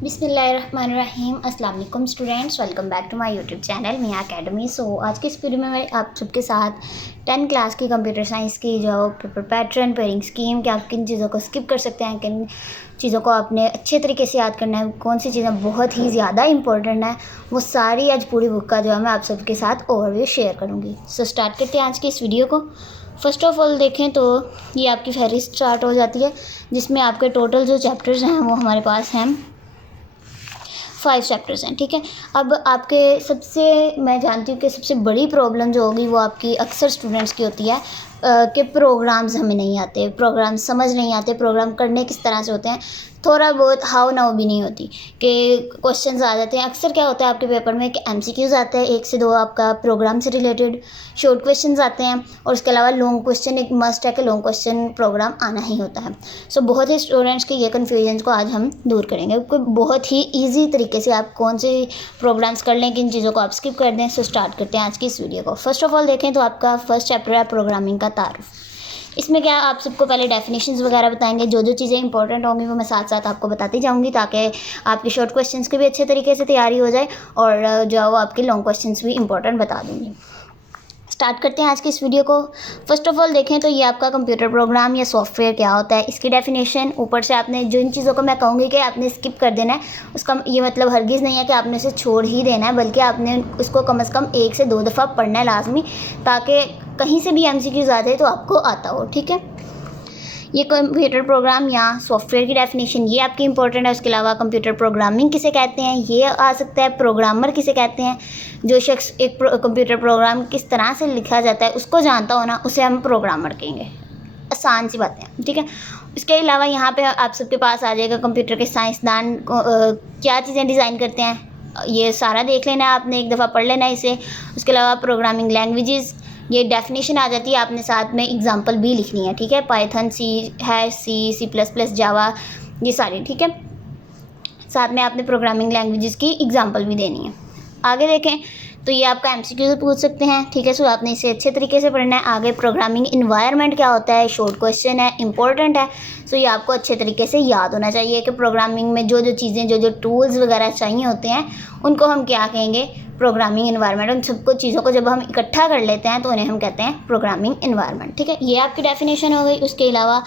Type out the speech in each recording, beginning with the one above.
बिस्मिल्लाहिर्रहमानिर्रहीम। अस्सलाम वालेकुम students, welcome back to my YouTube channel Miyan Academy. So आज की इस वीडियो में मैं आप सबके साथ 10 क्लास की कंप्यूटर साइंस की जो पेपर पैटर्न, पेयरिंग स्कीम, कि आप किन चीज़ों को स्किप कर सकते हैं, किन चीज़ों को आपने अच्छे तरीके से याद करना है, कौन सी चीज़ें बहुत ही ज़्यादा इंपॉर्टेंट है, वो सारी आज पूरी बुक का जो है मैं आप सबके साथ ओवरव्यू शेयर करूँगी। सो स्टार्ट करते हैं आज की इस वीडियो को। फ़र्स्ट ऑफ़ ऑल देखें तो ये आपकी फहरिस्त स्टार्ट हो जाती है, जिसमें आपके टोटल जो चैप्टर्स हैं वो हमारे पास हैं 5 चैप्टर्स हैं। ठीक है, अब आपके सबसे मैं जानती हूँ कि सबसे बड़ी प्रॉब्लम जो होगी वो आपकी अक्सर स्टूडेंट्स की होती है कि प्रोग्राम्स हमें नहीं आते, प्रोग्राम समझ नहीं आते, प्रोग्राम करने किस तरह से होते हैं, थोड़ा बहुत हाउ नाउ भी नहीं होती कि क्वेश्चंस आ जाते हैं। अक्सर क्या होता है आपके पेपर में कि एमसीक्यूज़ आते हैं 1 से 2 आपका प्रोग्राम से रिलेटेड, शॉर्ट क्वेश्चंस आते हैं, और उसके अलावा लॉन्ग क्वेश्चन एक मस्ट है कि लॉन्ग क्वेश्चन प्रोग्राम आना ही होता है। सो बहुत ही स्टूडेंट्स के ये कन्फ्यूजन को आज हम दूर करेंगे, क्योंकि बहुत ही ईजी तरीके से आप कौन से प्रोग्राम्स कर लें, किन चीज़ों को आप स्किप कर दें। सो स्टार्ट करते हैं आज की इस वीडियो को। फर्स्ट ऑफ ऑल देखें तो आपका फर्स्ट चैप्टर है प्रोग्रामिंग का तारुफ। इसमें क्या आप सबको पहले डेफिनेशंस वगैरह बताएंगे, जो जो चीज़ें इंपॉर्टेंट होंगी वो मैं साथ साथ आपको बताती जाऊंगी, ताकि आपके शॉर्ट क्वेश्चंस की भी अच्छे तरीके से तैयारी हो जाए, और जो है वो आपके लॉन्ग क्वेश्चंस भी इंपॉर्टेंट बता दूंगी। स्टार्ट करते हैं आज की इस वीडियो को। फर्स्ट ऑफ ऑल देखें तो ये आपका कंप्यूटर प्रोग्राम या सॉफ्टवेयर क्या होता है, इसकी डेफिनेशन। ऊपर से आपने जिन चीज़ों को मैं कहूँगी कि आपने स्किप कर देना है, उसका ये मतलब हरगिज़ नहीं है कि आपने उसे छोड़ ही देना है, बल्कि आपने उसको कम से कम 1 से 2 दफ़ा पढ़ना है लाजमी, ताकि कहीं से भी एमसीक्यूज़ आ जाए तो आपको आता हो। ठीक है, ये कंप्यूटर प्रोग्राम या सॉफ्टवेयर की डेफिनेशन ये आपकी इंपॉर्टेंट है। उसके अलावा कंप्यूटर प्रोग्रामिंग किसे कहते हैं ये आ सकता है, प्रोग्रामर किसे कहते हैं। जो शख्स एक कंप्यूटर प्रोग्राम किस तरह से लिखा जाता है उसको जानता हो ना, उसे हम प्रोग्रामर कहेंगे। आसान सी बातें हैं, ठीक है। इसके अलावा यहाँ पे आप सबके पास आ जाएगा कंप्यूटर के साइंसदान क्या चीज़ें डिज़ाइन करते हैं, ये सारा देख लेना है आपने, एक दफ़ा पढ़ लेना है इसे। उसके अलावा प्रोग्रामिंग लैंग्वेजेस, ये डेफिनेशन आ जाती है, आपने साथ में एग्जांपल भी लिखनी है। ठीक है, पाइथन सी है, सी प्लस प्लस, जावा, ये सारी। ठीक है, साथ में आपने प्रोग्रामिंग लैंग्वेजेस की एग्जांपल भी देनी है। आगे देखें तो ये आपका एमसीक्यू से पूछ सकते हैं। ठीक है, सो आपने इसे अच्छे तरीके से पढ़ना है। आगे प्रोग्रामिंग इन्वायरमेंट क्या होता है, शॉर्ट क्वेश्चन है, इंपॉर्टेंट है। सो ये आपको अच्छे तरीके से याद होना चाहिए कि प्रोग्रामिंग में जो जो चीज़ें, जो जो टूल्स वगैरह चाहिए होते हैं, उनको हम क्या कहेंगे, प्रोग्रामिंग इन्वायरमेंट। उन सबको चीज़ों को जब हम इकट्ठा कर लेते हैं तो उन्हें हम कहते हैं प्रोग्रामिंग इन्वायरमेंट। ठीक है, ये आपकी डेफिनेशन हो गई। उसके अलावा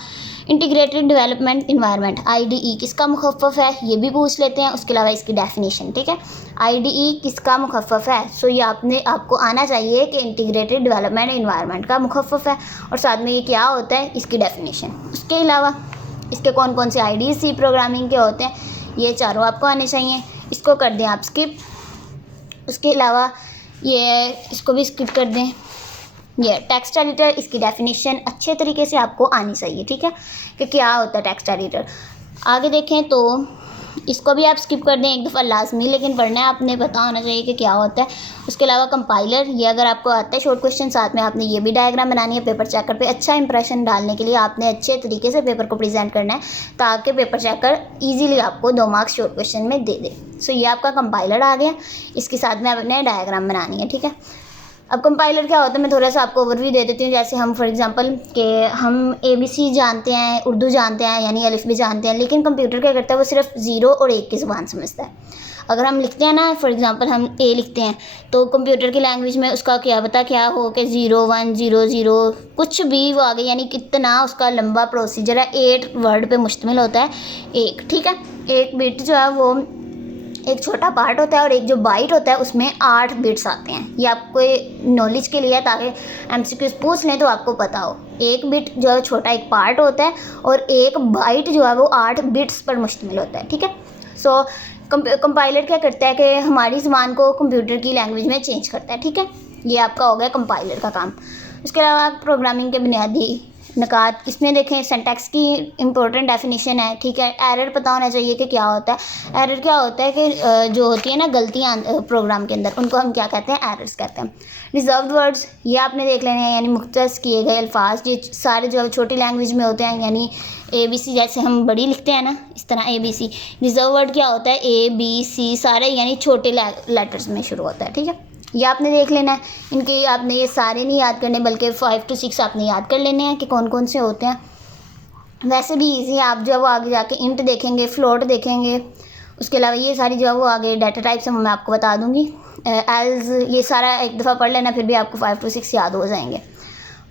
इंटीग्रेटेड डेवलपमेंट इन्वायरमेंट IDE किसका मुखफ़्फ़ है, ये भी पूछ लेते हैं। उसके अलावा इसकी डेफिनेशन। ठीक है, IDE किसका मुखफ़्फ़ है, सो ये आपको आना चाहिए कि इंटीग्रेटेड डेवलपमेंट इन्वायरमेंट का मुखफ़्फ़ है, और साथ में ये क्या होता है, इसकी डेफिनेशन। उसके अलावा इसके कौन कौन से IDE सी प्रोग्रामिंग के होते हैं, ये चारों आपको आने चाहिए। इसको कर दें आप स्किप। उसके अलावा ये इसको भी स्किप कर दें। ये टेक्स्ट एडिटर, इसकी डेफिनेशन अच्छे तरीके से आपको आनी चाहिए। ठीक है, कि क्या होता है टेक्स्ट एडिटर। आगे देखें तो इसको भी आप स्किप कर दें एक दफ़ा लाजमी, लेकिन पढ़ना है आपने, पता होना चाहिए कि क्या होता है। उसके अलावा कंपाइलर, ये अगर आपको आता है शॉर्ट क्वेश्चन, साथ में आपने ये भी डायग्राम बनानी है। पेपर चेकर पे अच्छा इंप्रेशन डालने के लिए आपने अच्छे तरीके से पेपर को प्रेजेंट करना है, ताकि पेपर चेकर ईजिली आपको 2 मार्क्स शॉर्ट क्वेश्चन में दे दे। सो ये आपका कंपाइलर आ गया, इसके साथ में आपने डायग्राम बनानी है। ठीक है, अब कंपाइलर क्या होता है मैं थोड़ा सा आपको ओवरव्यू दे देती हूँ। जैसे हम फॉर एग्जांपल कि हम ABC जानते हैं, उर्दू जानते हैं, यानी अलिफ भी जानते हैं, लेकिन कंप्यूटर क्या करता है, वो सिर्फ 0 और 1 की ज़ुबान समझता है। अगर हम लिखते हैं ना, फॉर एग्जांपल हम A लिखते हैं, तो कंप्यूटर की लैंग्वेज में उसका क्या पता क्या हो कि 0 1 0 0 कुछ भी वो आगे, यानी कितना उसका लंबा प्रोसीजर है। 8 वर्ड पे मुश्तमिल होता है एक। ठीक है, एक बिट जो है वो एक छोटा पार्ट होता है, और एक जो बाइट होता है उसमें 8 बिट्स आते हैं। ये आपको नॉलेज के लिए है, ताकि एमसीक्यूज़ पूछ लें तो आपको पता हो। एक बिट जो है छोटा एक पार्ट होता है, और एक बाइट जो है वो 8 बिट्स पर मुश्तमिल होता है। ठीक है, सो कंपाइलर क्या करता है कि हमारी ज़बान को कंप्यूटर की लैंग्वेज में चेंज करता है। ठीक है, ये आपका हो गया कंपाइलर का काम। उसके अलावा प्रोग्रामिंग के बुनियादी नकात, इसमें देखें सिंटैक्स की इंपॉर्टेंट डेफिनेशन है। ठीक है, एरर पता होना चाहिए कि क्या होता है। एरर क्या होता है कि जो होती है ना गलतियाँ प्रोग्राम के अंदर, उनको हम क्या कहते हैं, एरर्स कहते हैं। रिजर्व्ड वर्ड्स, ये आपने देख लेने हैं, यानी मुख्तस किए गए अल्फाज, ये सारे जो छोटी लैंग्वेज में होते हैं, यानी ABC जैसे हम बड़ी लिखते हैं ना, इस तरह ABC। रिजर्व वर्ड क्या होता है, ABC सारे यानी छोटे लेटर्स में शुरू होता है। ठीक है, ये आपने देख लेना है। इनके आपने ये सारे नहीं याद करने, बल्कि 5 to 6 आपने याद कर लेने हैं कि कौन कौन से होते हैं। वैसे भी इजी है, आप जब आगे जाके इंट देखेंगे, फ्लोट देखेंगे, उसके अलावा ये सारी जो है वो आगे डाटा टाइप्स हैं वो मैं आपको बता दूँगी। एज ये सारा एक दफ़ा पढ़ लेना, फिर भी आपको 5 to 6 याद हो जाएंगे।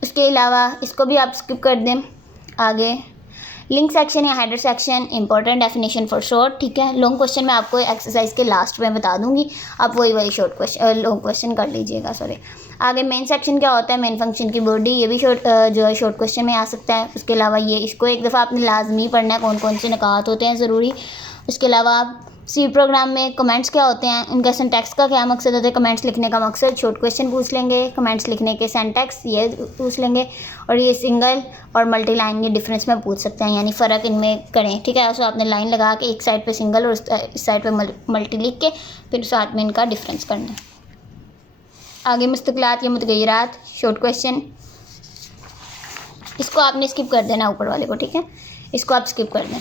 उसके अलावा इसको भी आप स्किप कर दें। आगे लिंक सेक्शन या header section, important definition for short, ठीक है। लॉन्ग क्वेश्चन मैं आपको एक्सरसाइज के लास्ट में बता दूंगी, आप वही शॉर्ट क्वेश्चन लॉन्ग क्वेश्चन कर लीजिएगा, सॉरी। आगे मेन सेक्शन क्या होता है, मेन फंक्शन की बॉडी, ये भी जो है शॉर्ट क्वेश्चन में आ सकता है। उसके अलावा ये इसको एक दफ़ा आपने लाजमी पढ़ना है, कौन कौन से निकात होते हैं ज़रूरी। उसके अलावा आप सी प्रोग्राम में कमेंट्स क्या होते हैं, उनका सिंटैक्स का क्या मकसद होता है, कमेंट्स लिखने का मकसद, शॉर्ट क्वेश्चन पूछ लेंगे, कमेंट्स लिखने के सिंटैक्स ये पूछ लेंगे, और ये सिंगल और मल्टी लाइन के डिफरेंस में पूछ सकते हैं, यानी फ़र्क इनमें करें, ठीक है। उसको आपने लाइन लगा के एक साइड पे सिंगल और इस साइड पे मल्टी लिख के फिर साथ में इनका डिफरेंस करना है। आगे मुस्तक़िलात या मुतग़य्यरात, शॉर्ट क्वेश्चन, इसको आपने स्किप कर देना ऊपर वाले को, ठीक है, इसको आप स्किप कर दें।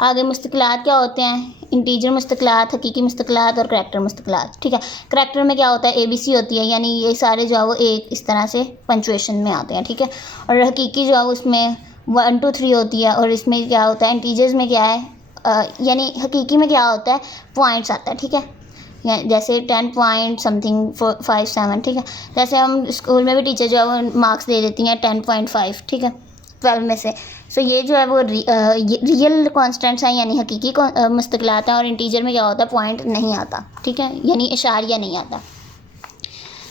आगे मुस्तक़िलात क्या होते हैं, इंटीजर मुस्तक़िलात, हकीकी मुस्तक़िलात और करैक्टर मुस्तक़िलात, ठीक है। करैक्टर में क्या होता है, ABC होती है, यानी ये सारे जो है वो एक इस तरह से पंचुएशन में आते हैं, ठीक है। और हकीकी जो है उसमें 1 2 3 होती है, और इसमें क्या होता है, इंटीजर्स में क्या है, यानी हकीकी में क्या होता है, पॉइंट्स आता है, ठीक है। जैसे 10 पॉइंट समथिंग 5 7, ठीक है। जैसे हम स्कूल में भी टीचर जो है वो मार्क्स दे देती हैं 10.5, ठीक है, 12 में से। सो ये जो है वो रियल कॉन्स्टेंट्स हैं, यानी हकीकी मुस्तक़िलात हैं, और इंटीजर में क्या होता है, पॉइंट नहीं आता, ठीक है, यानी इशारिया नहीं आता।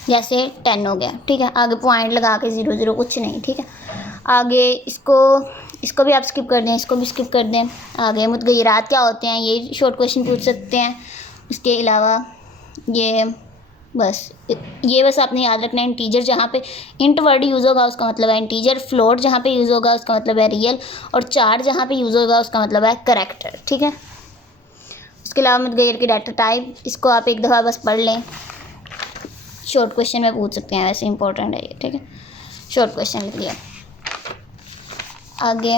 जैसे 10 हो गया, ठीक है, आगे पॉइंट लगा के 0 0 कुछ नहीं, ठीक है। आगे इसको भी आप स्किप कर दें, इसको भी स्किप कर दें। आगे मुतग़य्यरात क्या होते हैं, ये शॉर्ट क्वेश्चन पूछ सकते हैं। उसके अलावा ये बस आपने याद रखना है, इंटीजर जहाँ पे इंट वर्ड यूज़ होगा उसका मतलब है इंटीजर, फ्लोट जहाँ पे यूज़ होगा उसका मतलब है रियल, और चार जहाँ पे यूज़ होगा उसका मतलब है करैक्टर, ठीक है। उसके अलावा मुतग़य्यर की डाटा टाइप, इसको आप एक दफ़ा बस पढ़ लें, शॉर्ट क्वेश्चन में पूछ सकते हैं, वैसे इंपॉर्टेंट है ये, ठीक है, शॉर्ट क्वेश्चन लिख लिया। आगे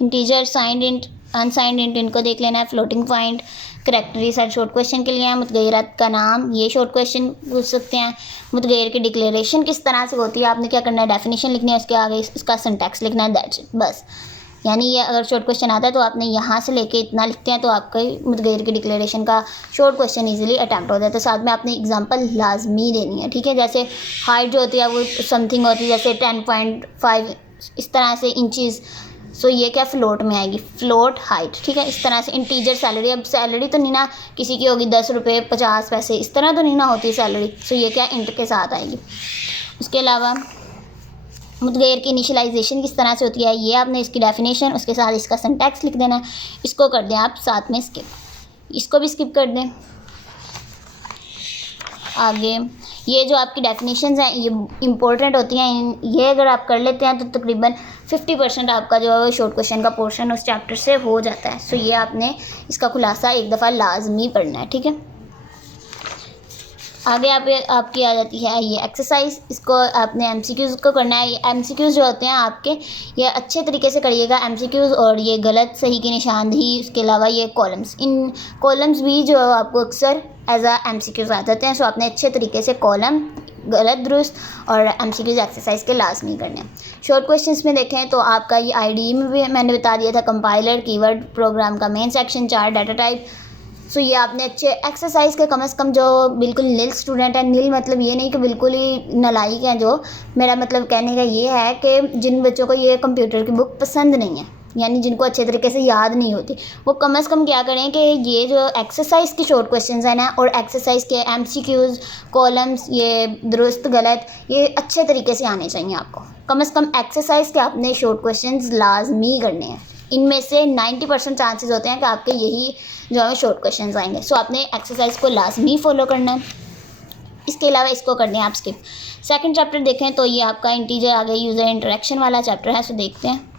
integer, signed int, unsigned int, इनको देख लेना है। फ्लोटिंग पॉइंट, करैक्टर, ये सारे शॉर्ट क्वेश्चन के लिए हैं। मुतग़य्यरात का नाम, ये शॉर्ट क्वेश्चन पूछ सकते हैं। मुतग़य्यर की डिक्लेरेशन किस तरह से होती है, आपने क्या करना है, डेफिनेशन लिखनी है, उसके आगे इसका सिंटैक्स लिखना है, दैट्स इट, बस। यानी ये अगर शॉर्ट क्वेश्चन आता है तो आपने यहाँ से लेके इतना लिखते हैं तो आपका मुतग़य्यर की डिक्लेरेशन का शॉर्ट क्वेश्चन इजीली अटैम्प्ट हो जाता है। साथ में आपने एग्जांपल लाजमी देनी है, ठीक है। जैसे हाइट जो होती है वो समथिंग होती है, जैसे 10.5 इस तरह से इंचज़, सो ये क्या फ्लोट में आएगी, फ्लोट हाइट, ठीक है। इस तरह से इंटीजर सैलरी, अब सैलरी तो नहीं ना किसी की होगी 10 रुपये 50 पैसे, इस तरह तो नहीं ना होती सैलरी, सो ये क्या इंट के साथ आएगी। उसके अलावा मुतग़य्यर की इनिशियलाइजेशन किस तरह से होती है, ये आपने इसकी डेफिनेशन, उसके साथ इसका सिंटैक्स लिख देना है। इसको कर दें आप साथ में स्किप, इसको भी स्किप कर दें। आगे ये जो आपकी डेफिनेशंस हैं ये इंपॉर्टेंट होती हैं, ये अगर आप कर लेते हैं तो तकरीबन 50% आपका जो है शॉर्ट क्वेश्चन का पोर्शन उस चैप्टर से हो जाता है। सो ये आपने इसका खुलासा एक दफ़ा लाजमी पढ़ना है, ठीक है। आगे आपकी आ जाती है ये एक्सरसाइज, इसको आपने MCQs को करना है। MCQs जो होते हैं आपके, ये अच्छे तरीके से करिएगा MCQs, और ये गलत सही की निशानदेही, उसके अलावा ये कॉलम्स, इन कॉलम्स भी जो आपको अक्सर एज MCQs आ जाते हैं। सो आपने अच्छे तरीके से कॉलम गलत दुरुस्त और MCQs एक्सरसाइज के लाजमी करने हैं। शॉर्ट क्वेश्चंस में देखें तो आपका ये IDE में भी मैंने बता दिया था, कंपाइलर, कीवर्ड, प्रोग्राम का मेन सेक्शन, 4 डाटा टाइप। सो ये आपने अच्छे एक्सरसाइज के कम से कम, जो बिल्कुल नील स्टूडेंट है, नील मतलब ये नहीं कि बिल्कुल ही नालायक हैं, जो मेरा मतलब कहने का ये है कि जिन बच्चों को ये कंप्यूटर की बुक पसंद नहीं है, यानी जिनको अच्छे तरीके से याद नहीं होती, वो कम से कम क्या करें कि ये जो एक्सरसाइज की शॉर्ट क्वेश्चंस हैं ना, और एक्सरसाइज के MCQs, कॉलम्स, ये दुरुस्त गलत, ये अच्छे तरीके से आने चाहिए आपको। कम से कम एक्सरसाइज के आपने शॉर्ट क्वेश्चंस लाजमी करने हैं, इनमें से 90% चांसेस होते हैं कि आपके यही जो है शॉर्ट क्वेश्चंस आएंगे। सो आपने एक्सरसाइज को लाजमी फॉलो करना है। इसके अलावा इसको करने हैं आप स्किप। सेकंड चैप्टर देखें तो ये आपका इंटीजर आ गया, यूज़र इंटरेक्शन वाला चैप्टर है। सो देखते हैं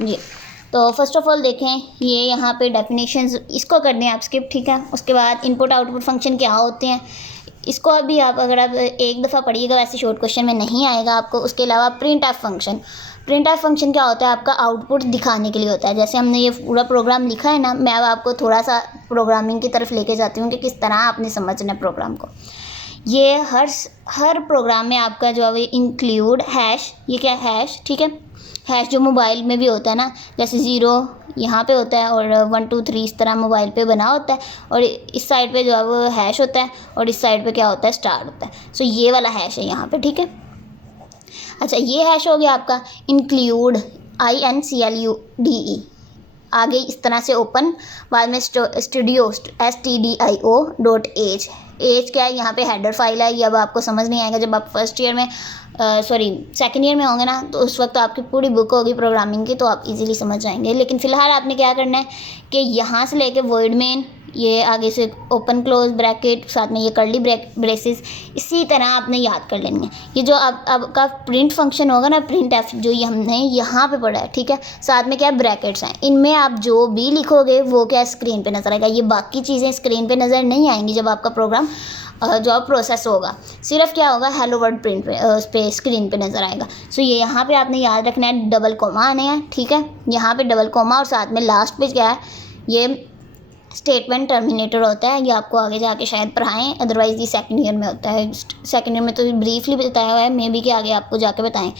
जी। तो फर्स्ट ऑफ ऑल देखें, ये यहाँ पे डेफिनेशंस, इसको करने हैं आप स्किप, ठीक है। उसके बाद इनपुट आउटपुट फंक्शन क्या होते हैं, इसको अभी आप अगर आप एक दफ़ा पढ़िएगा, वैसे शॉर्ट क्वेश्चन में नहीं आएगा आपको। उसके अलावा print F function, print F function क्या होता है, आपका आउटपुट दिखाने के लिए होता है। जैसे हमने ये पूरा प्रोग्राम लिखा है ना, मैं अब आपको थोड़ा सा प्रोग्रामिंग की तरफ लेके जाती हूँ कि किस तरह आपने समझना है प्रोग्राम को। ये हर प्रोग्राम में आपका जो है इंक्लूड हैश, ये क्या हैश, ठीक है, हैश जो मोबाइल में भी होता है ना, जैसे 0 यहाँ पे होता है और 1 2 3 इस तरह मोबाइल पे बना होता है, और इस साइड पे जो है वो हैश होता है और इस साइड पे क्या होता है, स्टार होता है। सो ये वाला हैश है यहाँ पे, ठीक है। अच्छा, ये हैश हो गया आपका इंक्लूड, INCLUDE, आगे इस तरह से ओपन, बाद में स्टूडियो STDIO.h। एज क्या है, यहाँ पे हेडर फाइल है। ये अब आपको समझ नहीं आएगा, जब आप फर्स्ट ईयर में सेकंड ईयर में होंगे ना, तो उस वक्त आपकी पूरी बुक होगी प्रोग्रामिंग की, तो आप इजीली समझ जाएंगे। लेकिन फ़िलहाल आपने क्या करना है कि यहाँ से लेके वर्ड मेन, ये आगे से ओपन क्लोज ब्रैकेट, साथ में ये कर्ली ब्रेसेस, इसी तरह आपने याद कर लेनी है। ये जो अब का प्रिंट फंक्शन होगा ना, प्रिंट एफ, जो ये हमने यहाँ पे पढ़ा है, ठीक है। साथ में क्या ब्रैकेट्स हैं, इनमें आप जो भी लिखोगे वो क्या स्क्रीन पे नज़र आएगा। ये बाकी चीज़ें स्क्रीन पे नज़र नहीं आएंगी जब आपका प्रोग्राम जो प्रोसेस होगा। सिर्फ क्या होगा, हेलो वर्ड प्रिंट पे स्क्रीन पे नज़र आएगा। सो ये यहाँ पे आपने याद रखना है, डबल कोमा आने हैं, ठीक है। यहाँ पे डबल कोमा और साथ में लास्ट पे क्या है, ये स्टेटमेंट टर्मिनेटर होता है। ये आपको आगे जाके शायद पढ़ाएं, अदरवाइज़ ये सेकंड ईयर में होता है। सेकंड ईयर में तो ब्रीफली बताया हुआ है, मे बी कि आगे आपको जाके बताएं।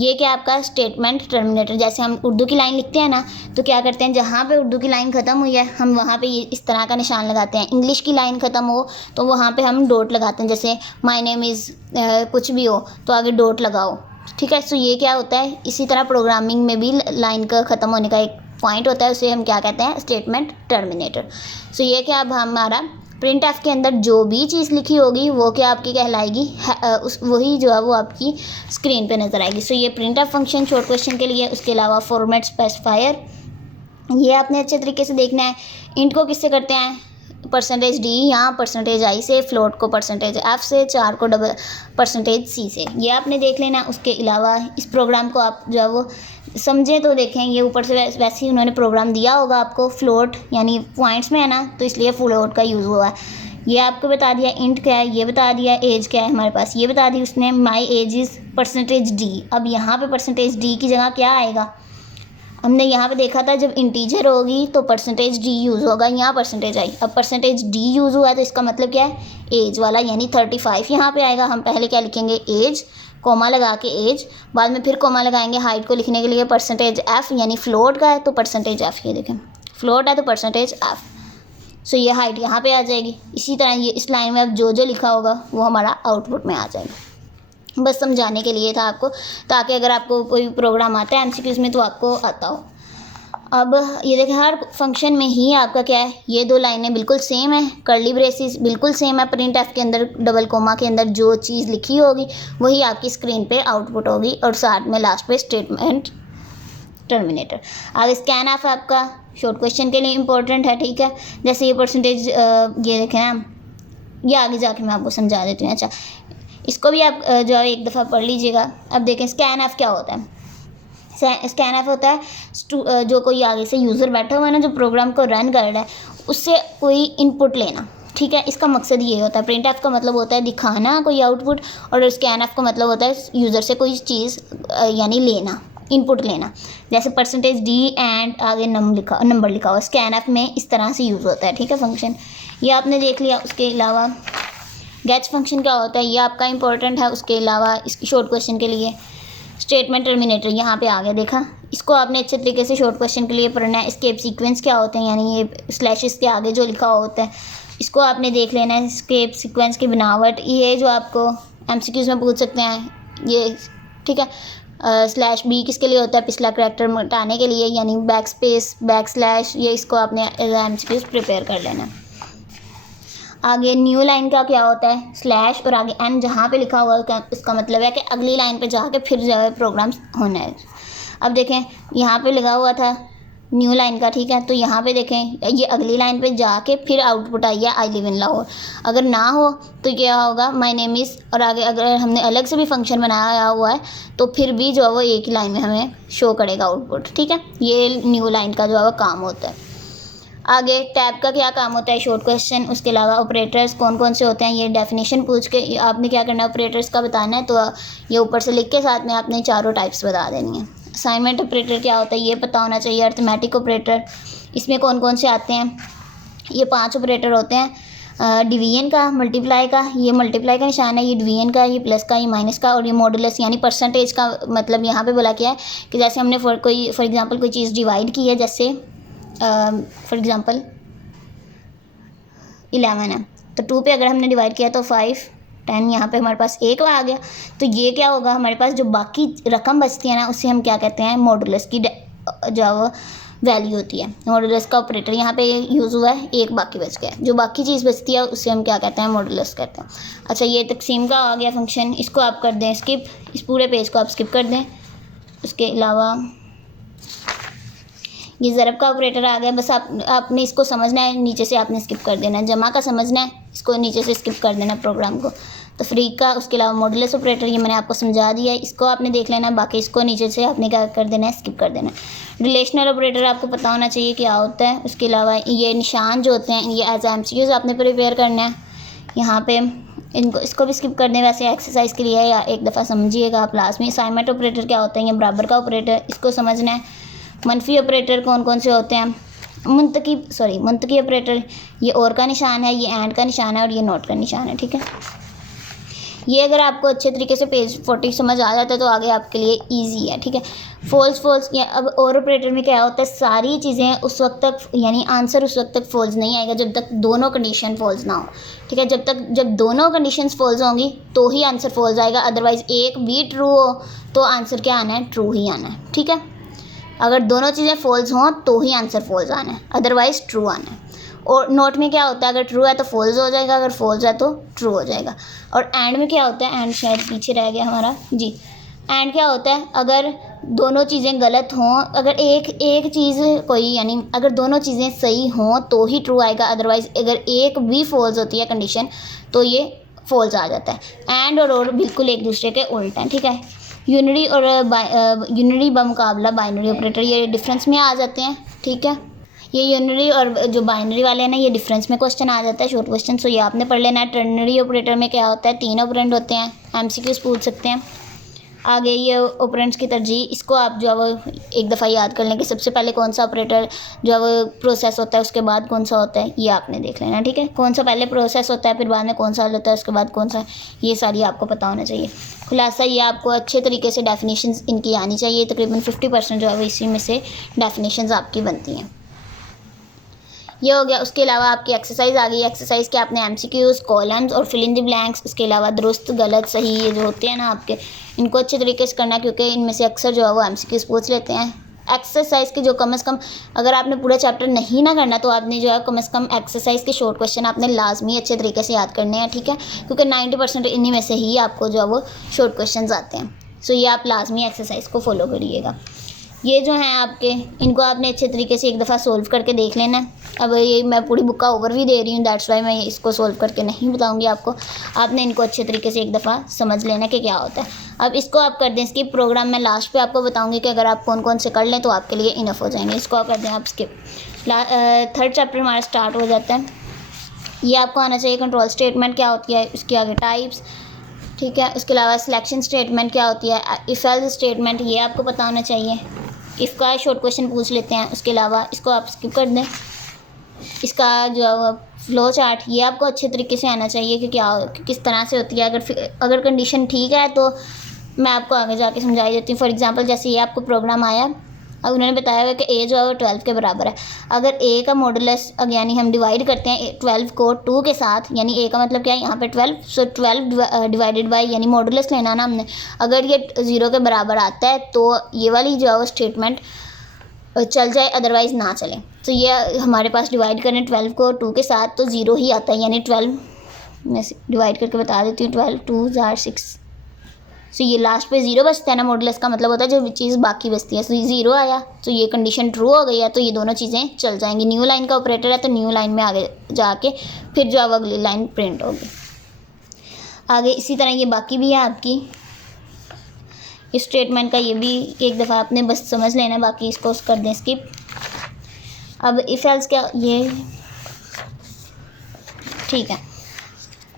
ये क्या आपका स्टेटमेंट टर्मिनेटर, जैसे हम उर्दू की लाइन लिखते हैं ना, तो क्या करते हैं, जहाँ पे उर्दू की लाइन ख़त्म हुई है हम वहाँ पे ये इस तरह का निशान लगाते हैं। इंग्लिश की लाइन ख़त्म हो तो वहाँ पे हम डॉट लगाते हैं, जैसे माय नेम इज़ कुछ भी हो तो आगे डॉट लगाओ, ठीक है। सो ये क्या होता है, इसी तरह प्रोग्रामिंग में भी लाइन का ख़त्म होने का एक पॉइंट होता है, उसे हम क्या कहते हैं, स्टेटमेंट टर्मिनेटर। सो ये क्या, अब हमारा प्रिंट एफ के अंदर जो भी चीज़ लिखी होगी वो क्या आपकी कहलाएगी, वही जो है वो आपकी स्क्रीन पे नज़र आएगी। सो ये print F function short question के लिए। उसके अलावा फॉर्मेट स्पेसिफायर, ये आपने अच्छे तरीके से देखना है। इंट को किससे करते हैं, %d यहाँ %i से, फ्लोट को %f से, 4 को %c से, ये आपने देख लेना। उसके अलावा इस प्रोग्राम को आप जो है वो समझें तो देखें, ये ऊपर से वैसे ही उन्होंने प्रोग्राम दिया होगा आपको। फ्लोट यानी पॉइंट्स में है ना, तो इसलिए फ्लोट का यूज़ हुआ है। ये आपको बता दिया इंट क्या है, ये बता दिया एज क्या है हमारे पास, ये बता दी उसने माई एज इज़ %d। अब यहाँ पे %d की जगह क्या आएगा, हमने यहाँ पे देखा था जब इंटीजर होगी तो %d यूज़ होगा, यहाँ %i। अब %d यूज़ हुआ है तो इसका मतलब क्या है, एज वाला, यानी 35 यहाँ पे आएगा। हम पहले क्या लिखेंगे, एज, कोमा लगा के एज, बाद में फिर कोमा लगाएंगे हाइट को लिखने के लिए, %f यानी फ्लोट का है तो %f, ये देखें फ्लोट है तो %f। सो ये हाइट यहाँ पे आ जाएगी। इसी तरह ये इस लाइन में अब जो जो लिखा होगा वो हमारा आउटपुट में आ जाएगा। बस समझाने के लिए था आपको, ताकि अगर आपको कोई प्रोग्राम आता है एमसीक्यूज़ में तो आपको आता हो। अब ये देखें, हर फंक्शन में ही आपका क्या है, ये 2 लाइनें बिल्कुल सेम है, कर्ली ब्रेसेस बिल्कुल सेम है। प्रिंट एफ के अंदर डबल कोमा के अंदर जो चीज़ लिखी होगी वही आपकी स्क्रीन पे आउटपुट होगी, और साथ में लास्ट पे स्टेटमेंट टर्मिनेटर। आगे स्कैन एफ आपका शॉर्ट क्वेश्चन के लिए इंपॉर्टेंट है, ठीक है। जैसे ये %, ये देखें ना, ये आगे जाके मैं आपको समझा देती हूँ। अच्छा, इसको भी आप जो है एक दफ़ा पढ़ लीजिएगा। अब देखें स्कैन एफ क्या होता है। स्कैन एफ होता है जो कोई आगे से यूज़र बैठा हुआ है ना, जो प्रोग्राम को रन कर रहा है, उससे कोई इनपुट लेना, ठीक है। इसका मकसद ये होता है। प्रिंट एफ का मतलब होता है दिखाना कोई आउटपुट, और स्कैन एफ का मतलब होता है यूज़र से कोई चीज़ यानी लेना, इनपुट लेना। जैसे %d एंड आगे नंबर लिखा हुआ, स्कैन एफ में इस तरह से यूज़ होता है, ठीक है फंक्शन। ये आपने देख लिया। उसके अलावा गेट्स फंक्शन क्या होता है, ये आपका इंपॉर्टेंट है। उसके अलावा इसकी शॉर्ट क्वेश्चन के लिए स्टेटमेंट टर्मिनेटर यहाँ पे आ गया, देखा, इसको आपने अच्छे तरीके से शॉर्ट क्वेश्चन के लिए पढ़ना है। स्केप सीक्वेंस क्या होते हैं, यानी ये स्लैशेस के आगे जो लिखा होता है इसको आपने देख लेना है। स्केप सीक्वेंस की बनावट ये जो आपको एमसीक्यूज़ में पूछ सकते हैं, ये ठीक है। /b किसके लिए होता है, पिछला करैक्टर मिटाने के लिए, यानी बैकस्पेस /, ये इसको आपने एमसीक्यूज़ प्रिपेयर कर लेना है। आगे न्यू लाइन का क्या होता है, स्लैश और आगे n जहाँ पे लिखा हुआ है, इसका मतलब है कि अगली लाइन पे जाके फिर जो है प्रोग्राम होना है। अब देखें यहाँ पे लगा हुआ था न्यू लाइन का, ठीक है, तो यहाँ पे देखें ये अगली लाइन पे जाके फिर आउटपुट आई है आई लिव इन लाहौर। अगर ना हो तो क्या होगा, माय नेम इज़, और आगे अगर हमने अलग से भी फंक्शन बनाया हुआ है तो फिर भी जो है वो एक ही लाइन में हमें शो करेगा आउटपुट, ठीक है। ये न्यू लाइन का जो है वो काम होता है। आगे टैब का क्या काम होता है, शॉर्ट क्वेश्चन। उसके अलावा ऑपरेटर्स कौन कौन से होते हैं, ये डेफिनेशन पूछ के आपने क्या करना है, ऑपरेटर्स का बताना है, तो ये ऊपर से लिख के साथ में आपने चारों टाइप्स बता देनी है। असाइनमेंट ऑपरेटर क्या होता है ये पता होना चाहिए। अर्थमेटिक ऑपरेटर, इसमें कौन कौन से आते हैं, ये 5 ऑपरेटर होते हैं। डिवीजन का, मल्टीप्लाई का, ये मल्टीप्लाई का निशान है, ये डिवीजन का, ये प्लस का, ये माइनस का, और ये मॉडुलस यानी परसेंटेज का। मतलब यहाँ पे बोला क्या है कि जैसे हमने फॉर एग्जांपल कोई चीज़ डिवाइड की है, जैसे फॉर एग्जांपल 11 है, तो 2 पे अगर हमने डिवाइड किया तो 5 10, यहाँ पे हमारे पास 1 आ गया। तो ये क्या होगा, हमारे पास जो बाकी रकम बचती है ना, उससे हम क्या कहते हैं, मॉडुलस की जो वैल्यू होती है, मॉडुलस का ऑपरेटर यहाँ पे यूज़ हुआ है, 1 बाकी बच गया, जो बाकी चीज़ बचती है उससे हम क्या कहते हैं, मॉडुलस कहते हैं। अच्छा, ये तकसीम का आ गया फंक्शन, इसको आप कर दें स्किप, इस पूरे पेज को आप स्किप कर दें। उसके अलावा ये ज़रब का ऑपरेटर आ गया, बस आपने इसको समझना है, नीचे से आपने स्किप कर देना है। जमा का समझना है, इसको नीचे से स्किप कर देना प्रोग्राम को। तफरीक का, उसके अलावा मॉडुलस ऑपरेटर, ये मैंने आपको समझा दिया है, इसको आपने देख लेना है, बाकी इसको नीचे से आपने क्या कर देना है, स्किप कर देना है। रिलेशनल ऑपरेटर आपको पता होना चाहिए क्या होता है। उसके अलावा ये निशान जो होते हैं, ये एज MCQs आपने प्रिपेयर करना है। यहाँ पे इसको भी स्किप कर दें, वैसे एक्सरसाइज के लिए या एक दफ़ा समझिएगा आप लाजमी। असाइनमेंट ऑपरेटर क्या होते हैं, ये बराबर का ऑपरेटर, इसको समझना है। मनफी ऑपरेटर कौन कौन से होते हैं, मुंतकी ऑपरेटर, ये और का निशान है, ये एंड का निशान है, और ये नॉट का निशान है, ठीक है। ये अगर आपको अच्छे तरीके से पेज 40 समझ आ जाता है तो आगे आपके लिए इजी है, ठीक है। फॉल्स या अब और ऑपरेटर में क्या होता है, सारी चीज़ें उस वक्त तक, यानी आंसर उस वक्त तक फॉल्स नहीं आएगा जब तक दोनों कंडीशन फॉल्स ना हो, ठीक है। जब दोनों कंडीशंस फॉल्स होंगी तो ही आंसर फॉल्स आएगा, अदरवाइज़ एक भी ट्रू हो तो आंसर क्या आना है, ट्रू ही आना है, ठीक है। अगर दोनों चीज़ें फॉल्स हों तो ही आंसर फॉल्स आना है, अदरवाइज़ ट्रू आना है। और नोट में क्या होता है, अगर ट्रू है तो फॉल्स हो जाएगा, अगर फॉल्स है तो ट्रू हो जाएगा। और एंड में क्या होता है, एंड शायद पीछे रह गया हमारा जी। एंड क्या होता है, अगर दोनों चीज़ें गलत हों, अगर एक चीज़ कोई, यानी अगर दोनों चीज़ें सही हों तो ही ट्रू आएगा, अदरवाइज़ अगर एक भी फॉल्स होती है कंडीशन तो ये फॉल्स आ जाता है। एंड और बिल्कुल एक दूसरे के उल्टा है, ठीक है। यूनिटी और यूनिटी बमुकाबला बाइनरी ऑपरेटर, ये डिफरेंस में आ जाते हैं, ठीक है। ये यूनिटी और जो बाइनरी वाले हैं ना, ये डिफरेंस में क्वेश्चन आ जाता है, शॉर्ट क्वेश्चन, सो ये आपने पढ़ लेना है। टर्नरी ऑपरेटर में क्या होता है, 3 ऑपरेंड होते हैं, MCQs पूछ सकते हैं। आगे ये ऑपरेंड्स की तरजीह, इसको आप जो है वो एक दफ़ा याद कर लें कि सबसे पहले कौन सा ऑपरेटर जो है वो प्रोसेस होता है, उसके बाद कौन सा होता है, ये आपने देख लेना, ठीक है। कौन सा पहले प्रोसेस होता है, फिर बाद में कौन सा होता है, उसके बाद कौन सा, ये सारी आपको पता होना चाहिए। खुलासा, ये आपको अच्छे तरीके से डेफिनेशंस इनकी आनी चाहिए, तकरीबन 50% जो है वो इसी में से डेफिनेशंस आपकी बनती हैं। ये हो गया। उसके अलावा आपकी एक्सरसाइज आ गई। एक्सरसाइज के आपने MCQs, कॉलम्स और फिल इन द ब्लैंक्स, उसके अलावा दुरुस्त गलत सही ये जो होते हैं ना आपके, इनको अच्छे तरीके से करना, क्योंकि इनमें से अक्सर जो है वो MCQs पूछ लेते हैं। एक्सरसाइज के जो कम से कम, अगर आपने पूरा चैप्टर नहीं ना करना तो आपने जो है कम से कम एक्सरसाइज के शॉर्ट क्वेश्चन आपने लाजमी अच्छे तरीके से याद करने हैं, ठीक है, क्योंकि 90% इन्हीं में से ही आपको जो है वो शॉर्ट क्वेश्चन आते हैं। सो ये आप लाजमी एक्सरसाइज को फॉलो करिएगा। ये जो हैं आपके, इनको आपने अच्छे तरीके से एक दफ़ा सोल्व करके देख लेना है। अब ये मैं पूरी बुक का ओवरव्यू दे रही हूँ, दैट्स वाई मैं इसको सोल्व करके नहीं बताऊँगी आपको, आपने इनको अच्छे तरीके से एक दफ़ा समझ लेना कि क्या होता है। अब इसको आप कर दें स्किप, प्रोग्राम में लास्ट पे आपको बताऊँगी कि अगर आप कौन कौन से कर लें तो आपके लिए इनफ हो जाएंगे। इसको आप कर दें आप स्किप। थर्ड चैप्टर हमारा स्टार्ट हो जाता है। ये आपको आना चाहिए, कंट्रोल स्टेटमेंट क्या होती है, उसके आगे टाइप्स, ठीक है। उसके अलावा सिलेक्शन स्टेटमेंट क्या होती है, इफ एल्स स्टेटमेंट, ये आपको पता होना चाहिए। इसका शॉर्ट क्वेश्चन पूछ लेते हैं। उसके अलावा इसको आप स्किप कर दें। इसका जो फ्लो चार्ट, ये आपको अच्छे तरीके से आना चाहिए कि क्या किस तरह से होती है। अगर कंडीशन ठीक है तो मैं आपको आगे जाके समझाई देती हूँ। फॉर एग्जांपल जैसे ये आपको प्रोग्राम आया, अब उन्होंने बताया हुआ कि ए जो है वो 12 के बराबर है। अगर ए का मॉडुलस, यानी हम डिवाइड करते हैं 12 को 2 के साथ, यानी ए का मतलब क्या है यहाँ पे 12, सो 12 डिवाइडेड बाय, यानी मॉडुलस लेना ना हमने। अगर ये 0 के बराबर आता है तो ये वाली जो है वो स्टेटमेंट चल जाए, अदरवाइज़ ना चले। तो ये हमारे पास डिवाइड करें 12 को 2 के साथ तो 0 ही आता है, यानी 12 मैं डिवाइड करके बता देती हूँ, 12 2 जार 6। सो ये लास्ट पे 0 बचता है ना, मॉडुलस का मतलब होता है जो चीज़ बाकी बचती है। सो ये 0 आया तो ये कंडीशन ट्रू हो गई है, तो ये दोनों चीज़ें चल जाएंगी। न्यू लाइन का ऑपरेटर है तो न्यू लाइन में आगे जाके फिर जो है अगली लाइन प्रिंट होगी आगे। इसी तरह ये बाकी भी है आपकी इस स्टेटमेंट का, ये भी एक दफ़ा आपने बस समझ लेना, बाकी इसको कर दें स्किप। अब इफ एल्स क्या, ये ठीक है।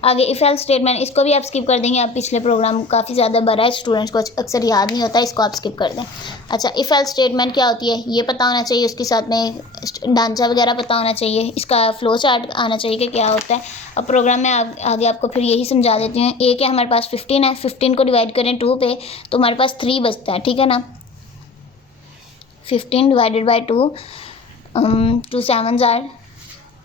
आगे इफ एल्स स्टेटमेंट, इसको भी आप स्किप कर देंगे। आप पिछले प्रोग्राम काफ़ी ज़्यादा बड़ा है, स्टूडेंट्स को अक्सर याद नहीं होता, इसको आप स्किप कर दें। अच्छा, इफ़ एल्स स्टेटमेंट क्या होती है ये पता होना चाहिए, उसके साथ में ढांचा वगैरह पता होना चाहिए, इसका फ्लो चार्ट आना चाहिए कि क्या होता है। अब प्रोग्राम में आगे आपको फिर यही समझा देती हूँ। एक है हमारे पास 15 है, 15 को डिवाइड करें 2 पे तो हमारे पास 3 बचता है, ठीक है ना। 15 डिवाइडेड बाई 2, 2 7 आर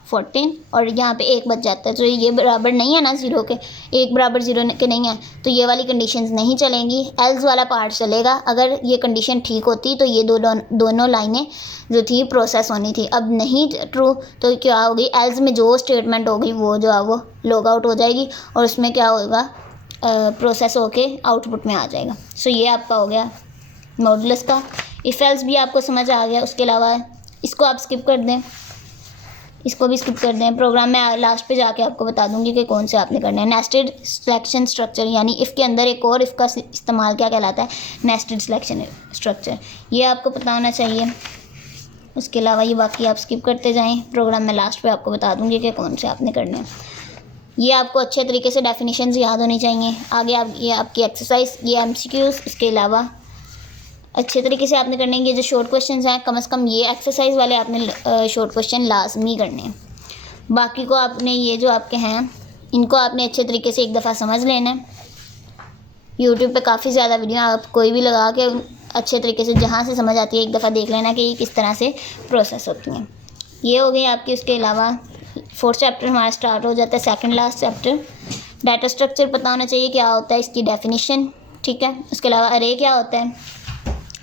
14 और यहाँ पे 1 बच जाता है। तो ये बराबर नहीं है ना 0 के, 1 बराबर 0 के नहीं है, तो ये वाली कंडीशंस नहीं चलेंगी, एल्स वाला पार्ट चलेगा। अगर ये कंडीशन ठीक होती तो ये दोनों लाइनें जो थी प्रोसेस होनी थी। अब नहीं ट्रू तो क्या होगी, एल्स में जो स्टेटमेंट होगी वो जो है वो लॉग आउट हो जाएगी और उसमें क्या होगा, प्रोसेस होके आउटपुट में आ जाएगा। सो ये आपका हो गया मॉडुलस का। इफ एल्स भी आपको समझ आ गया। उसके अलावा इसको आप स्किप कर दें, इसको भी स्किप कर दें। प्रोग्राम में लास्ट पे जाके आपको बता दूंगी कि कौन से आपने करने हैं। नेस्टेड सिलेक्शन स्ट्रक्चर, यानी इफ़ के अंदर एक और इफ़ का इस्तेमाल क्या कहलाता है, नेस्टेड सिलेक्शन स्ट्रक्चर, ये आपको पता होना चाहिए। उसके अलावा ये बाकी आप स्किप करते जाएं, प्रोग्राम में लास्ट पे आपको बता दूंगी कि कौन से आपने करने हैं। ये आपको अच्छे तरीके से डेफिनेशंस याद होनी चाहिए। आगे आप ये आपकी एक्सरसाइज, ये MCQs, इसके अलावा अच्छे तरीके से आपने करने हैं। ये जो शॉर्ट क्वेश्चंस हैं कम से कम ये एक्सरसाइज वाले आपने शॉर्ट क्वेश्चन लाजमी करने हैं। बाकी को आपने ये जो आपके हैं इनको आपने अच्छे तरीके से एक दफ़ा समझ लेना है। यूट्यूब पे काफ़ी ज़्यादा वीडियो आप कोई भी लगा के अच्छे तरीके से जहाँ से समझ आती है एक दफ़ा देख लेना कि ये किस तरह से प्रोसेस होती हैं। ये हो गई आपकी। उसके अलावा 4th चैप्टर हमारा स्टार्ट हो जाता है, second last chapter. Data structure पता होना चाहिए क्या होता है, इसकी डेफिनेशन, ठीक है। उसके अलावा अरे क्या होता है,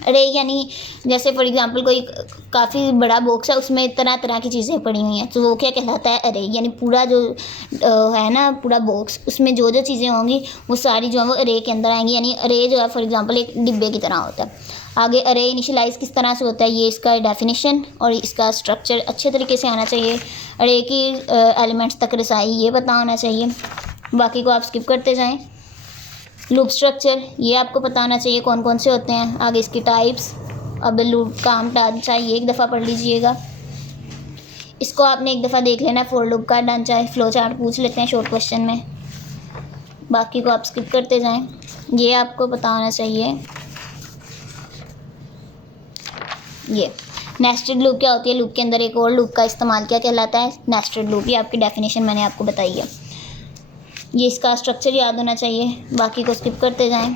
अरे यानी जैसे फॉर एग्जांपल कोई काफ़ी बड़ा बॉक्स है उसमें तरह तरह की चीज़ें पड़ी हुई हैं, तो वो क्या कहलाता है, अरे। यानी पूरा जो है ना पूरा बॉक्स, उसमें जो जो चीज़ें होंगी वो सारी जो है वो अरे के अंदर आएंगी। यानी अरे जो है फॉर एग्जांपल एक डिब्बे की तरह होता है। आगे अरे इनिशियलाइज किस तरह से होता है, ये इसका डेफिनेशन और इसका स्ट्रक्चर अच्छे तरीके से आना चाहिए। अरे की एलिमेंट्स तक रसाई ये पता होना चाहिए। बाकी को आप स्किप करते जाएँ। लूप स्ट्रक्चर ये आपको पता होना चाहिए कौन कौन से होते हैं। आगे इसकी टाइप्स, अब लूप का ढांचा ये एक दफ़ा पढ़ लीजिएगा, इसको आपने एक दफ़ा देख लेना। फॉर लूप का ढांचा है, फ्लो चार्ट पूछ लेते हैं शॉर्ट क्वेश्चन में। बाकी को आप स्किप करते जाएं। ये आपको पता होना चाहिए। ये नेस्टेड लूप क्या होती है, लूप के अंदर एक और लूप का इस्तेमाल क्या कहलाता है, नेस्टेड लूप। ये आपकी डेफिनेशन मैंने आपको बताई है। ये इसका स्ट्रक्चर याद होना चाहिए। बाकी को स्किप करते जाएं।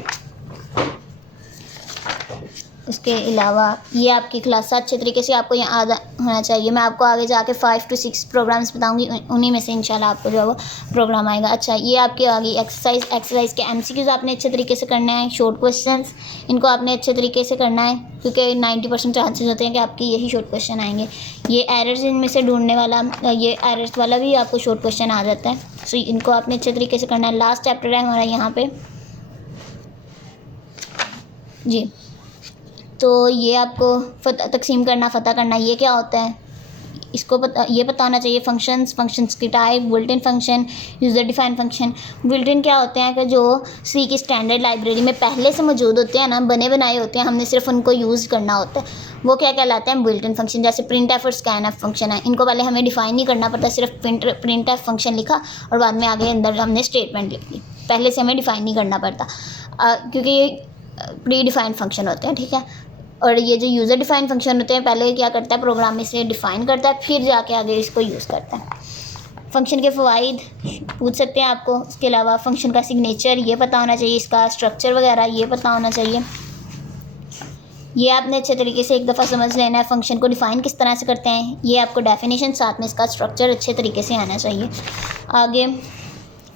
उसके अलावा ये आपकी क्लास अच्छे तरीके से आपको याद होना चाहिए। मैं आपको आगे जाके 5 to 6 प्रोग्राम्स बताऊंगी, उन्हीं में से इंशाल्लाह आपको जो है वो प्रोग्राम आएगा। अच्छा, ये आपकी आ गई एक्सरसाइज के MCQs आपने अच्छे तरीके से करना है। शॉर्ट क्वेश्चंस इनको आपने अच्छे तरीके से करना है क्योंकि 90% चांसेस होते हैं कि आपके यही शॉर्ट क्वेश्चन आएंगे। ये एरर्स इनमें से ढूंढने वाला, ये एरर्स वाला भी आपको शॉर्ट क्वेश्चन आ जाता है। सो इनको आपने अच्छे तरीके से करना है। लास्ट चैप्टर है हमारा यहाँ पे जी। तो ये आपको तकसीम करना, फ़तह करना, ये क्या होता है इसको ये पता होना चाहिए। फंक्शंस की type, built in function, user define function. Built in क्या होते हैं कि जो सी की स्टैंडर्ड लाइब्रेरी में पहले से मौजूद होते हैं ना, बने बनाए होते हैं, हमने सिर्फ उनको यूज़ करना होता है, वो क्या कहलाते हैं, बुल्ट इन फंक्शन। जैसे प्रिंट एफ और स्कैन एफ फंक्शन है, इनको पहले हमें डिफ़ाइन नहीं करना पड़ता, सिर्फ प्रिंट एफ फंक्शन लिखा और बाद में आगे अंदर हमने स्टेटमेंट लिख दी। पहले से हमें डिफ़ाइन नहीं करना पड़ता क्योंकि ये प्री डिफ़ाइंड फंक्शन होते हैं, ठीक है। और ये जो यूज़र डिफ़ाइन फंक्शन होते हैं पहले क्या करता है, प्रोग्राम में से डिफ़ाइन करता है, फिर जाके आगे इसको यूज़ करता है। फंक्शन के फ़वाइद पूछ सकते हैं आपको। इसके अलावा फंक्शन का सिग्नेचर ये पता होना चाहिए, इसका स्ट्रक्चर वगैरह ये पता होना चाहिए। ये आपने अच्छे तरीके से एक दफ़ा समझ लेना है। फंक्शन को डिफ़ाइन किस तरह से करते हैं, ये आपको डेफिनेशन, साथ में इसका स्ट्रक्चर अच्छे तरीके से आना चाहिए। आगे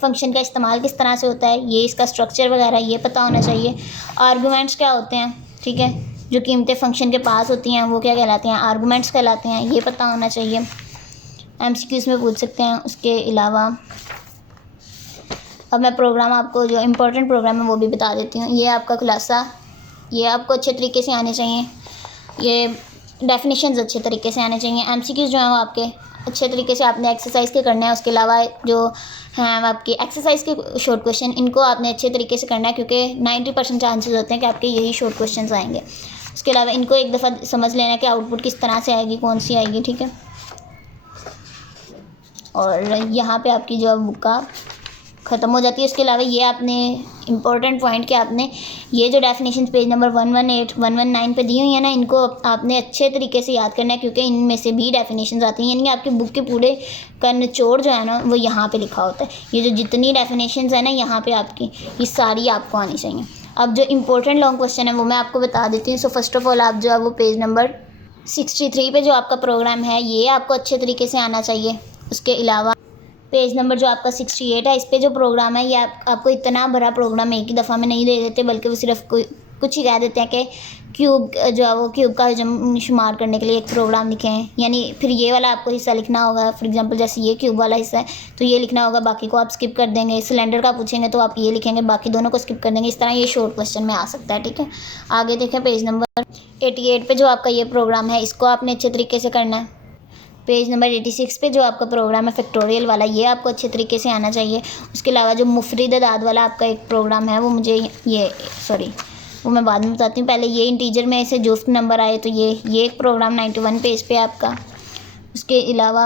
फंक्शन का इस्तेमाल किस तरह से होता है, ये इसका स्ट्रक्चर वगैरह ये पता होना चाहिए। आर्गूमेंट्स क्या होते हैं, ठीक है, जो कीमतें फंक्शन के पास होती हैं वो क्या कहलाती हैं, आर्गूमेंट्स कहलाते हैं, ये पता होना चाहिए। MCQs में पूछ सकते हैं। उसके अलावा अब मैं प्रोग्राम आपको जो इम्पोर्टेंट प्रोग्राम है वो भी बता देती हूँ। ये आपका खुलासा, ये आपको अच्छे तरीके से आने चाहिए। ये डेफिनेशंस अच्छे तरीके से आने चाहिए। MCQs जो हैं वो आपके अच्छे तरीके से आपने एक्सरसाइज के करना है। उसके अलावा जो हैं आपकी एक्सरसाइज के शॉर्ट क्वेश्चन, इनको आपने अच्छे तरीके से करना है क्योंकि 90% चांसेस होते हैं कि आपके यही शॉर्ट क्वेश्चन आएंगे। उसके अलावा इनको एक दफ़ा समझ लेना कि आउटपुट किस तरह से आएगी, कौन सी आएगी, ठीक है। और यहाँ पे आपकी जो बुक का ख़त्म हो जाती है। उसके अलावा ये आपने इंपॉर्टेंट पॉइंट कि आपने ये जो डेफिनेशन पेज नंबर 118 119 पे दी हुई है ना, इनको आपने अच्छे तरीके से याद करना है, क्योंकि इनमें से भी डेफिनेशन आती हैं। यानी आपकी बुक के पूरे का निचोड़ जो है ना वो यहाँ पे लिखा होता है। ये जो जितनी डेफिनेशन है ना यहाँ पे आपकी, ये सारी आपको आनी चाहिए। अब जो इंपॉर्टेंट लॉन्ग क्वेश्चन है वो मैं आपको बता देती हूँ। सो फर्स्ट ऑफ ऑल आप जो है वो पेज नंबर 63 पे जो आपका प्रोग्राम है ये आपको अच्छे तरीके से आना चाहिए। उसके अलावा पेज नंबर जो आपका 68 है, इस पे जो प्रोग्राम है ये आपको इतना बड़ा प्रोग्राम एक ही दफ़ा में नहीं दे देते, बल्कि वो सिर्फ कुछ ही कह देते हैं कि क्यूब जो है वो क्यूब का शुमार करने के लिए एक प्रोग्राम लिखे हैं। यानी फिर ये वाला आपको हिस्सा लिखना होगा। फॉर एग्जांपल जैसे ये क्यूब वाला हिस्सा है तो ये लिखना होगा, बाकी को आप स्किप कर देंगे। सिलेंडर का पूछेंगे तो आप ये लिखेंगे, बाकी दोनों को स्किप कर देंगे। इस तरह ये शॉर्ट क्वेश्चन में आ सकता है, ठीक है। आगे देखें पेज नंबर 88 पे जो आपका ये प्रोग्राम है इसको आपने अच्छे तरीके से करना है। पेज नंबर 86 पे जो आपका प्रोग्राम है फैक्टोरियल वाला, ये आपको अच्छे तरीके से आना चाहिए। उसके अलावा जो मुफरिद अदाद वाला आपका एक प्रोग्राम है वो मुझे वो मैं बाद में बताती हूँ। पहले ये इंटीजर में ऐसे जुफ्त नंबर आए तो ये एक प्रोग्राम 91 पेज पे आपका। उसके अलावा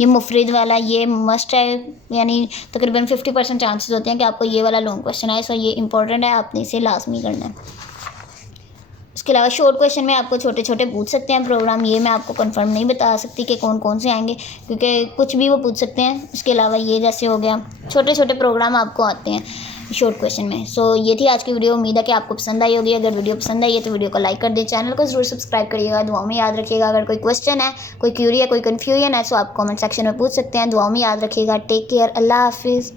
ये मुफरिद वाला ये मस्ट है, यानी तकरीबन 50% चांसेस होते हैं कि आपको ये वाला लॉन्ग क्वेश्चन आए। सो ये इंपॉर्टेंट है, आपने इसे लाजमी करना है। उसके अलावा शॉर्ट क्वेश्चन में आपको छोटे छोटे पूछ सकते हैं प्रोग्राम, ये मैं आपको कंफर्म नहीं बता सकती कि कौन कौन से आएंगे, क्योंकि कुछ भी वो पूछ सकते हैं। उसके अलावा ये जैसे हो गया, छोटे छोटे प्रोग्राम आपको आते हैं शॉर्ट क्वेश्चन में। सो ये थी आज की वीडियो। उम्मीद है कि आपको पसंद आई होगी। अगर वीडियो पसंद आई है तो वीडियो को लाइक कर दें, चैनल को ज़रूर सब्सक्राइब करिएगा। दुआओं में याद रखिएगा। अगर कोई क्वेश्चन है, कोई क्यूरी है, कोई कन्फ्यूजन है तो आप कमेंट सेक्शन में पूछ सकते हैं। दुआओं में याद रखिएगा। Take care. अल्लाह हाफिज़।